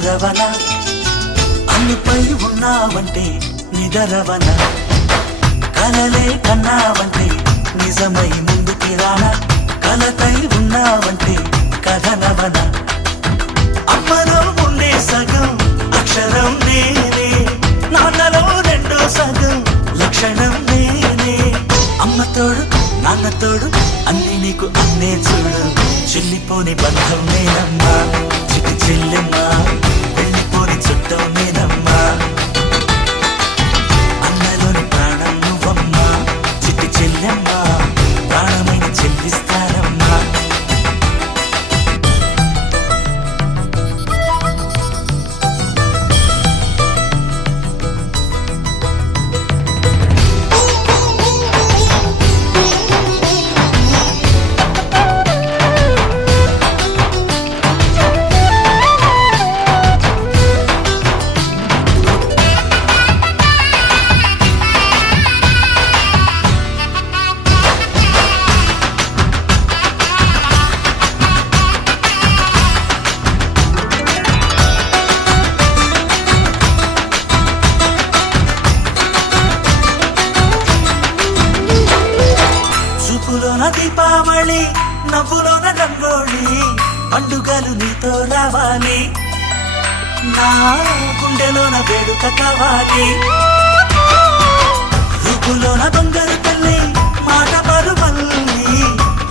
ఎదురవన అన్నిపై ఉన్నావంటే నిదరవన కలలే కన్నావంటే నిజమై ముందుకి రానా కలతై ఉన్నావంటే కథనవన అమ్మలో ఉండే సగం అక్షరం నేనే నాన్నలో రెండో సగం లక్షణం నేనే అమ్మ తోడు నాన్న తోడు అన్ని నీకు అన్నే చూడు చెల్లిపోని బంధం నేనమ్మా చిటి చెల్లెమ్మా వెళ్ళిపోని చుట్టం నేనమ్మా అన్నలోని ప్రాణం నువ్వమ్మా చిటి చెల్లెమ్మా ప్రాణమైన చెల్లిస్తానమ్మా చూపులోన దీపావళి నవ్వులోన రంగోళి పండుగలు నీతో రావాలి నా గుండెలోన వేడుక కావాలి రూపులోన బంగారు తల్లి మాట పరువల్లి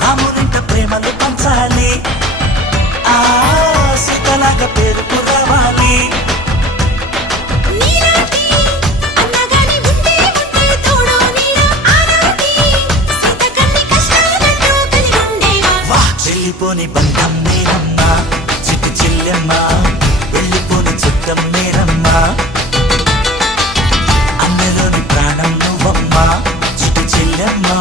రామునింట ప్రేమలు పంచాలి ఆ సీతలాగా పేరుకు రావాలి వెళ్ళిపోని బంధం నేనమ్మా చిట్టి చెల్లెమ్మా వెళ్ళిపోని చుట్టం నేనమ్మా అన్నలోని ప్రాణం నువ్వమ్మా చిట్టి చెల్లెమ్మా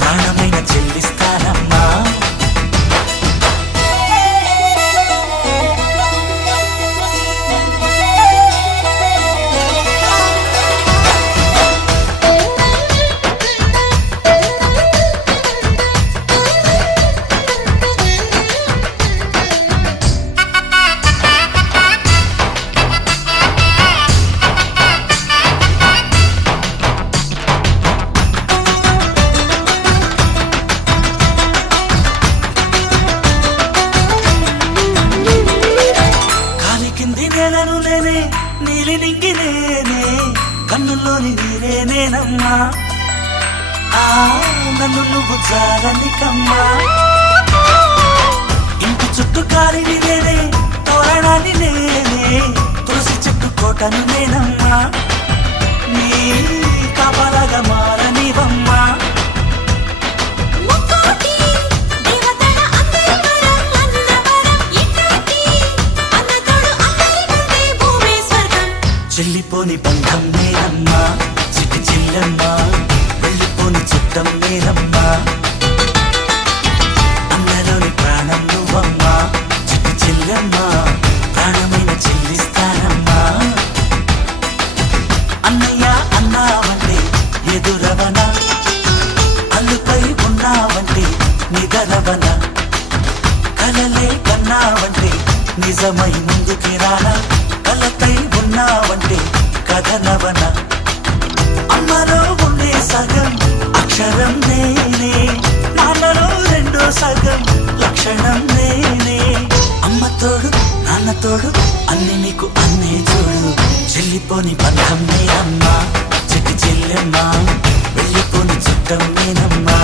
ప్రాణమైన చెల్లిస్తానమ్మా నేనను నేనే నీలి నింగి నేనే కన్నుల్లోని నీరే నేనమ్మా ఆ నన్ను నువ్వు జాలనికమ్మా ఇంటి చుట్టూ కాలిని నేనే తోరణాన్ని నేనే తులసి చెట్టు కోటను నేనమ్మా నీ కాపలాగా మారనివమ్మా చెల్లిపోని బంధం నేనమ్మా చిట్టి చెల్లెమ్మా వెళ్ళిపోని చుట్టం నేనమ్మా అన్నలోని ప్రాణం నువ్వమ్మా చిట్టి చెల్లెమ్మా ప్రాణమైన చెల్లిస్తానమ్మా అన్నయ్య అన్నావంటే ఎదురవన అల్లుపై ఉన్నావంటే నిదరవన కలలే కన్నావంటే నిజమై ముందుకి రానా కలతై ఉన్నావంటే కథనవన అమ్మలో ఉండే సగం అక్షరం నేనే నాన్నలో రెండో సగం లక్షణం నేనే అమ్మ తోడు నాన్న తోడు అన్ని నీకు అన్నే చూడు చెల్లిపోని బంధం నేనమ్మా చిట్టి చెల్లెమ్మా వెళ్ళిపోని చుట్టం నేనమ్మా